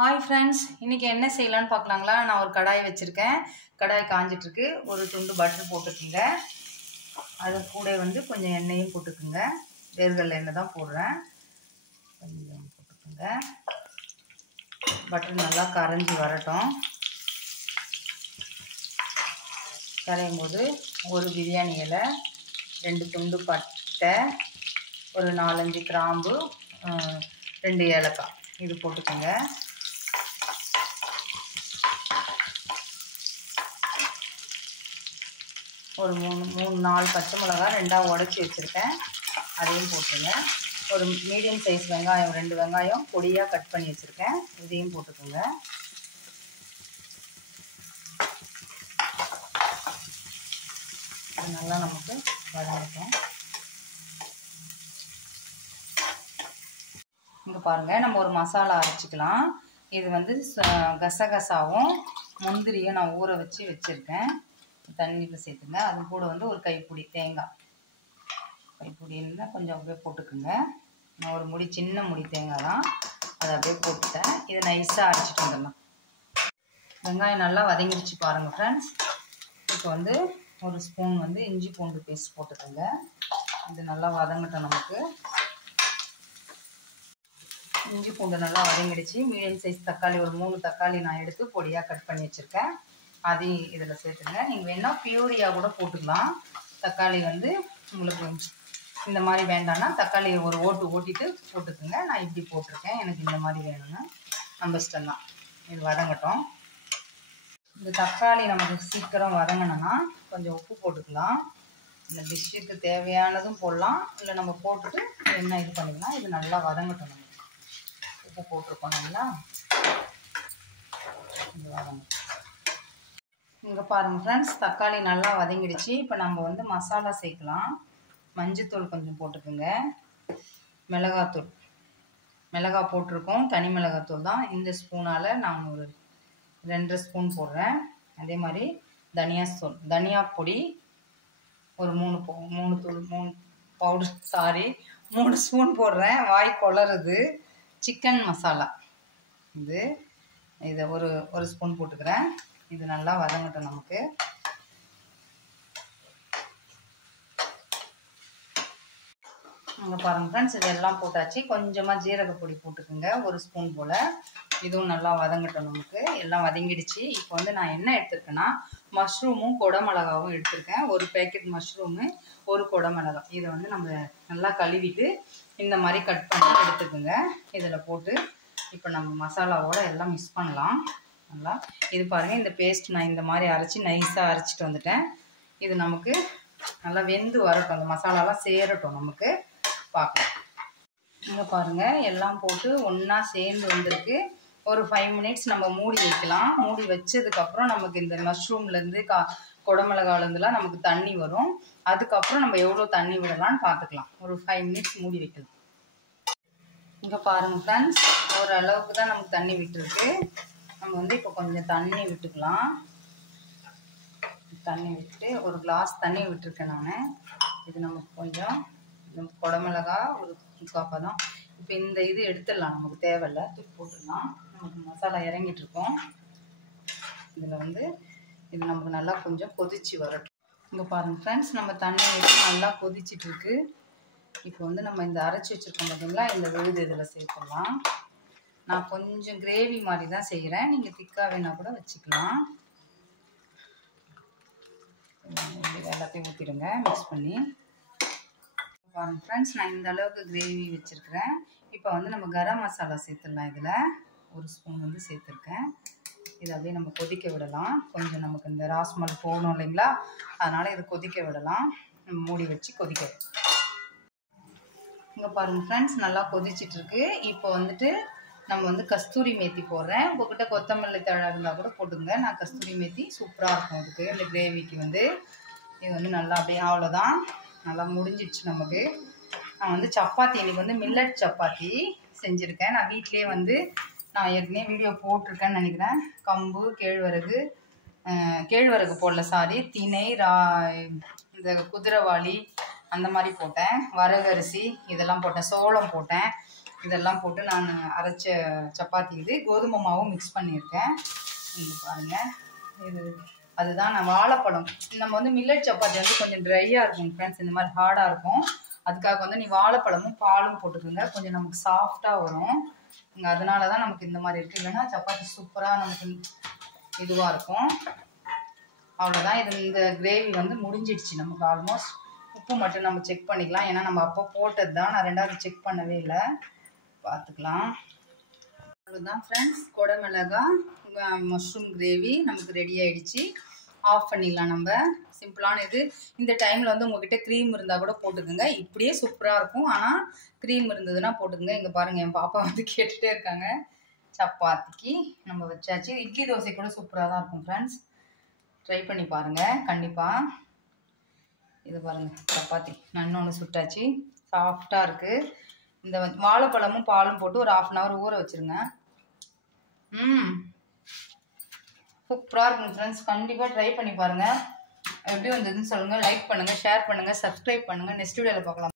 Hi friends, இன்றைக்கி என்ன செய்யலான்னு பார்க்கலாங்களா? நான் ஒரு கடாய் வச்சுருக்கேன். கடாய் காஞ்சிட்ருக்கு. ஒரு துண்டு பட்டர் போட்டுக்குங்க. அது கூட கொஞ்சம் எண்ணெயும் போட்டுக்குங்க. வேர்கடலை எண்ணெய் தான் போடுறேன். கொஞ்சம் போட்டுக்குங்க. பட்டர் நல்லா கரைஞ்சி வரட்டும். கரையும் போது ஒரு பிரியாணி இலை, 2 துண்டு பட்டை, ஒரு 4-5 கிராம்பு, 2 ஏலக்காய் இது போட்டுக்கோங்க. ஒரு 3-4 பச்சை மிளகாய் 2ஆக உடச்சி வச்சுருக்கேன். அதையும் போட்டுருங்க. ஒரு மீடியம் சைஸ் வெங்காயம் 2 வெங்காயம் பொடியாக கட் பண்ணி வச்சுருக்கேன். இதையும் போட்டுக்கோங்க. இது நல்லா நமக்கு வதங்கட்டும். இங்கே பாருங்கள், நம்ம ஒரு மசாலா அரைச்சிக்கலாம். இது கசகசாவும் முந்திரியும் நான் ஊற வச்சுருக்கேன். தண்ணியில் சேர்த்துங்க. அது கூட ஒரு கைப்பிடி தேங்காய், கைப்பிடின்னா கொஞ்சம் அப்படியே போட்டுக்குங்க. நான் ஒரு முடி, சின்ன முடி தேங்காய் தான், அதை அப்படியே போட்டுட்டேன். இதை நைஸாக அரைச்சிட்டு வந்துடலாம். வெங்காயம் நல்லா வதங்கிடுச்சு பாருங்கள் ஃப்ரெண்ட்ஸ். இப்போ ஒரு ஸ்பூன் இஞ்சி பூண்டு பேஸ்ட் போட்டுக்கோங்க. இது நல்லா வதங்கட்டும் நமக்கு. இஞ்சி பூண்டு நல்லா வதங்கிடுச்சு. மீடியம் சைஸ் தக்காளி ஒரு 3 தக்காளி நான் எடுத்து பொடியாக கட் பண்ணி வச்சுருக்கேன். அதையும் இதில் சேர்த்துங்க. நீங்கள் வேணால் பியூரியாக கூட போட்டுக்கலாம். தக்காளி உங்களுக்கு இந்த மாதிரி வேண்டாம்னா தக்காளியை ஒரு ஓட்டிட்டு போட்டுக்குங்க. நான் இப்படி போட்டிருக்கேன், எனக்கு இந்த மாதிரி வேணும்னா நம்ம இஷ்டம் தான். இது வதங்கட்டும். இந்த தக்காளி நமக்கு சீக்கிரம் வதங்கணும்னா கொஞ்சம் உப்பு போட்டுக்கலாம். இந்த டிஷ்ஷுக்கு தேவையானதும் போடலாம், இல்லை நம்ம போட்டுட்டு என்ன இது பண்ணிக்கலாம். இது நல்லா வதங்கட்டும். நமக்கு உப்பு போட்டிருக்கோம் நல்லா. இது வதங்கட்டும். இங்கே பாருங்கள் ஃப்ரெண்ட்ஸ், தக்காளி நல்லா வதங்கிடுச்சு. இப்போ நம்ம மசாலா சேர்க்கலாம். மஞ்சத்தூள் கொஞ்சம் போட்டுக்குங்க. மிளகாத்தூள், மிளகாய் போட்டிருக்கோம், தனி மிளகாத்தூள் தான். இந்த ஸ்பூனால் நான் ஒரு 2 ஸ்பூன் போடுறேன். அதே மாதிரி தனியா பொடி ஒரு 3 ஸ்பூன் போடுறேன். வாய் கொளறுது. சிக்கன் மசாலா இதை ஒரு ஸ்பூன் போட்டுக்கிறேன். இது நல்லா வதங்கட்டும் நமக்கு. இங்கே பாருங்கள் ஃப்ரெண்ட்ஸ், இதெல்லாம் போட்டாச்சு. கொஞ்சமாக ஜீரகப்பொடி போட்டுக்குங்க, 1 ஸ்பூன் போல். இதுவும் நல்லா வதங்கட்டும் நமக்கு. எல்லாம் வதங்கிடுச்சு. இப்போ நான் என்ன எடுத்துருக்கேன்னா, மஷ்ரூமும் குடமிளகாவும் எடுத்துருக்கேன். ஒரு பேக்கெட் மஷ்ரூமு, ஒரு குடமிளகாய். இதை நம்ம நல்லா கழுவிட்டு இந்த மாதிரி கட் பண்ணி எடுத்துக்குங்க. இதில் போட்டு இப்போ நம்ம மசாலாவோட எல்லாம் மிக்ஸ் பண்ணலாம் நல்லா. இது பாருங்கள், இந்த பேஸ்ட் நான் இந்த மாதிரி நைஸாக அரைச்சிட்டு வந்துட்டேன். இது நமக்கு நல்லா வெந்து வரட்டும். அந்த மசாலாலாம் சேரட்டும் நமக்கு. பார்க்கலாம். இங்கே பாருங்கள், எல்லாம் போட்டு ஒன்றா சேர்ந்து வந்திருக்கு. ஒரு 5 மினிட்ஸ் நம்ம மூடி வைக்கலாம். மூடி வச்சதுக்கப்புறம் நமக்கு இந்த மஷ்ரூம்லேருந்து குடமிளகாலேருந்துலாம் நமக்கு தண்ணி வரும். அதுக்கப்புறம் நம்ம எவ்வளோ தண்ணி விடலான்னு பார்த்துக்கலாம். ஒரு 5 மினிட்ஸ் மூடி வைக்கலாம். இங்கே பாருங்கள் ஃப்ரெண்ட்ஸ், ஓரளவுக்கு தான் நமக்கு தண்ணி விட்டுருக்கு. நம்ம இப்போ கொஞ்சம் தண்ணி விட்டுக்கலாம். தண்ணி விட்டு ஒரு கிளாஸ் தண்ணி விட்டுருக்கேன் நான். இது நமக்கு கொஞ்சம் குடமிளகா ஒரு முக்காப்பா தான். இப்போ இந்த இது எடுத்துடலாம், நமக்கு தேவையில்லை, தூக்கி போட்டுடலாம். நமக்கு மசாலா இறங்கிட்டுருக்கோம். இதில் இது நமக்கு நல்லா கொஞ்சம் கொதிச்சு வரட்டும். இங்கே பாருங்கள் ஃப்ரெண்ட்ஸ், நம்ம தண்ணி விட்டு நல்லா கொதிச்சிட்ருக்கு. இப்போ நம்ம இந்த அரைச்சி வச்சுருக்கோம் பார்த்தீங்களா, இந்த விழுது இதில் சேர்த்துடலாம். நான் கொஞ்சம் கிரேவி மாதிரி தான் செய்கிறேன். நீங்கள் திக்காக வேணால் கூட வச்சுக்கலாம். எல்லாத்தையும் ஊற்றிடுங்க மிக்ஸ் பண்ணி. பாருங்கள் ஃப்ரெண்ட்ஸ், நான் இந்த அளவுக்கு கிரேவி வச்சுருக்கிறேன். இப்போ நம்ம கரம் மசாலா சேர்த்துடலாம். இதில் 1 ஸ்பூன் சேர்த்துருக்கேன். இதை அப்படியே நம்ம கொதிக்க விடலாம். கொஞ்சம் நமக்கு இந்த ராஸ்மல் போகணும் இல்லைங்களா, அதனால் இதை கொதிக்க விடலாம். நம்ம மூடி வச்சு கொதிக்க விடலாம். இங்கே பாருங்கள் ஃப்ரெண்ட்ஸ், நல்லா கொதிச்சிட்ருக்கு. இப்போ நம்ம கஸ்தூரி மேத்தி போடுறேன். உங்கள்கிட்ட கொத்தமல்லி தழை இருந்தால் கூட போட்டுங்க. நான் கஸ்தூரி மேத்தி சூப்பராக இருக்கும் இதுக்கு, இந்த கிரேவிக்கு. இது நல்லா அப்படியே அவ்வளோதான், நல்லா முடிஞ்சிடுச்சு நமக்கு. நான் சப்பாத்தி இன்றைக்கி மில்லட் சப்பாத்தி செஞ்சுருக்கேன். நான் வீட்டிலே நான் ஏற்கனவே வீடியோ போட்டிருக்கேன்னு நினைக்கிறேன். கம்பு, கேழ்வரகு போடல, திணை, இந்த குதிரைவாளி அந்த மாதிரி போட்டேன். வரகரிசி இதெல்லாம் போட்டேன், சோளம் போட்டேன். இதெல்லாம் போட்டு நான் அரைச்ச சப்பாத்தி. இது கோதுமை மாவும் மிக்ஸ் பண்ணியிருக்கேன். இங்கே பாருங்கள், இது அதுதான். நான் வாழைப்பழம், நம்ம வந்து மில்லட் சப்பாத்தி வந்து கொஞ்சம் ட்ரையாக இருக்கும் ஃப்ரெண்ட்ஸ், இந்த மாதிரி ஹார்டாக இருக்கும். அதுக்காக வந்து நீ வாழைப்பழமும் பாலும் போட்டுக்கோங்க, கொஞ்சம் நமக்கு சாஃப்டாக வரும். அதனால தான் நமக்கு இந்த மாதிரி இருக்குது. இல்லைன்னா சப்பாத்தி சூப்பராக நமக்கு இதுவாக இருக்கும். அவ்வளோதான். இது இந்த கிரேவி வந்து முடிஞ்சிடுச்சு நமக்கு ஆல்மோஸ்ட். உப்பு மட்டும் நம்ம செக் பண்ணிக்கலாம், ஏன்னா நம்ம அப்போ போட்டது தான். நான் ரெண்டாவது செக் பண்ணவே இல்லை, பார்த்துக்கலாம். அவ்வளோதான் ஃப்ரெண்ட்ஸ், குடமிளகாய் மஷ்ரூம் கிரேவி நமக்கு ரெடி ஆகிடுச்சு. ஆஃப் பண்ணிடலாம் நம்ம. சிம்பிளான இது. இந்த டைமில் வந்து உங்ககிட்ட க்ரீம் இருந்தால் கூட போட்டுக்கோங்க, இப்படியே சூப்பராக இருக்கும். ஆனால் க்ரீம் இருந்ததுன்னா போட்டுக்கோங்க. இங்கே பாருங்கள், என் பாப்பா வந்து கேட்டுகிட்டே இருக்காங்க. சப்பாத்திக்கு நம்ம வச்சாச்சு. இட்லி தோசை கூட சூப்பராக தான் இருக்கும் ஃப்ரெண்ட்ஸ், ட்ரை பண்ணி பாருங்கள் கண்டிப்பாக. இது பாருங்கள், சப்பாத்தி நான் இன்னொன்று சுட்டாச்சு, சாஃப்டாக இருக்குது. இந்த வாழைப்பழமும் பாலும் போட்டு ஒரு 1/2 hour ஊற வச்சுருங்க. சூப்பராக இருக்கும் ஃப்ரெண்ட்ஸ், கண்டிப்பாக ட்ரை பண்ணி பாருங்கள். எப்படி வந்ததுன்னு சொல்லுங்கள். லைக் பண்ணுங்கள், ஷேர் பண்ணுங்கள், சப்ஸ்கிரைப் பண்ணுங்கள். நெக்ஸ்ட் வீடியோவில் பார்க்கலாம்.